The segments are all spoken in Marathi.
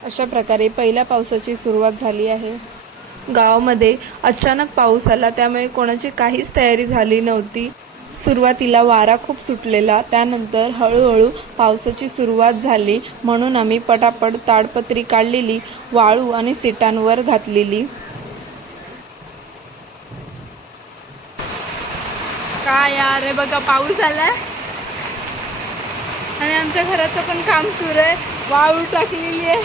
अशा प्रकारे पहिल्या पावसाची सुरुवात झाली आहे. गावामध्ये अचानक पाऊस आला, त्यामुळे कोणाची काहीच तयारी झाली नव्हती. सुरुवातीला वारा खूप सुटलेला, त्यानंतर हळूहळू पावसाची सुरुवात झाली. म्हणून आम्ही पटापट ताडपत्री काढलेली वाळू आणि सीटांवर घातलेली. काय यार, हे बघा पाऊस आलाय आणि आमच्या घराचं पण काम सुरू आहे. वाळू टाकलेली आहे,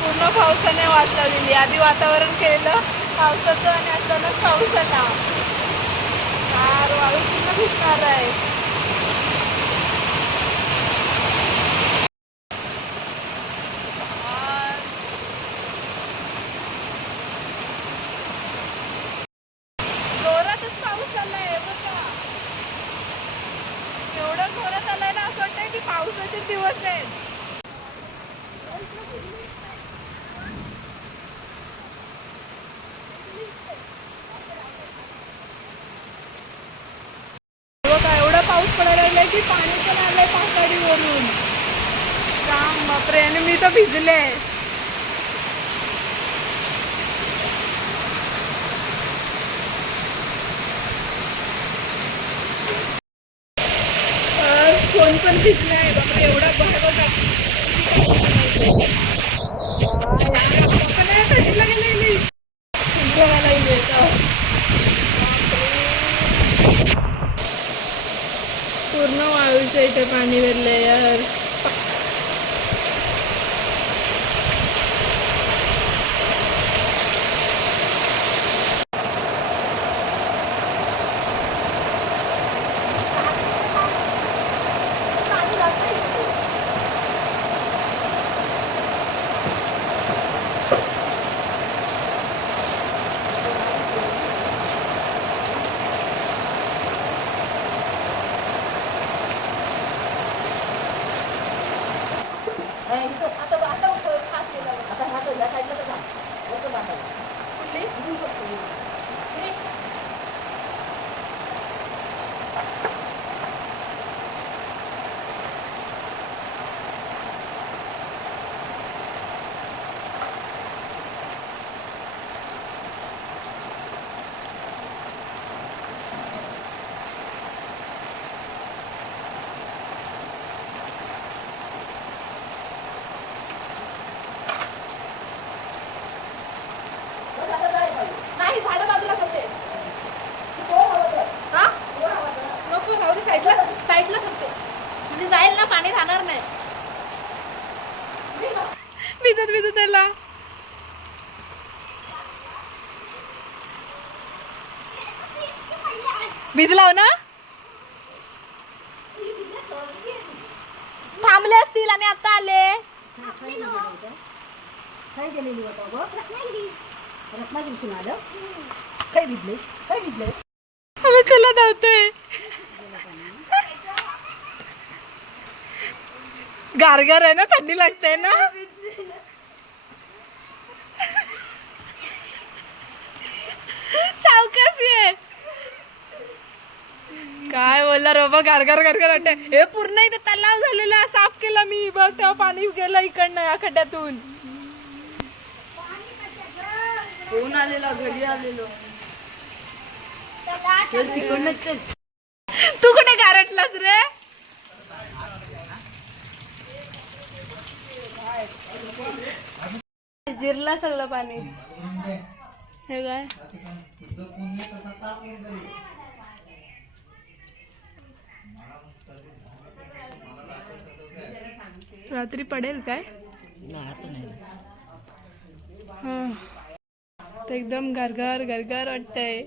पूर्ण पावसाने वाट लावलेली. आधी वातावरण केलं पावसाचं आणि अचानक पाऊस आला. यार वाळू पूर्ण भिजणार आहे. जोरातच पाऊस आलाय बघा, एवढं जोरात आलाय ना, असं वाटतंय की पावसाचे दिवस आहेत. बघा एवढा पाऊस पडायला लागलाय की पाणी पण आलंय पावसाळीवरून. राम बापरे, आणि मी तर भिजले. फोन पण भिजलाय बापरे, एवढा भयावह पूर्ण वाळूच्या इथे पाणी भरलंय यार. जाईल ना, पाणी राहणार नाही. भिजत भिजत त्याला भिजलाव ना, थांबले असतील आणि आता आले. आम्ही कला धावतोय. गारगार आहे ना, थंडी लागते ना. सावकाशी आहे. काय बोलला रोबा, गारगार गारगार वाटते. हे पूर्ण इथे तलाव झालेला, साफ केला मी बघ, तेव्हा पाणी गेलं इकडनं या खड्ड्यातून. कोण आलेला, घरी आलेलो. तू कुठे गारटलास रे? जिरला सगळं पाणी. हे काय रात्री पडेल काय? एकदम गारगार गारगार वाटतंय.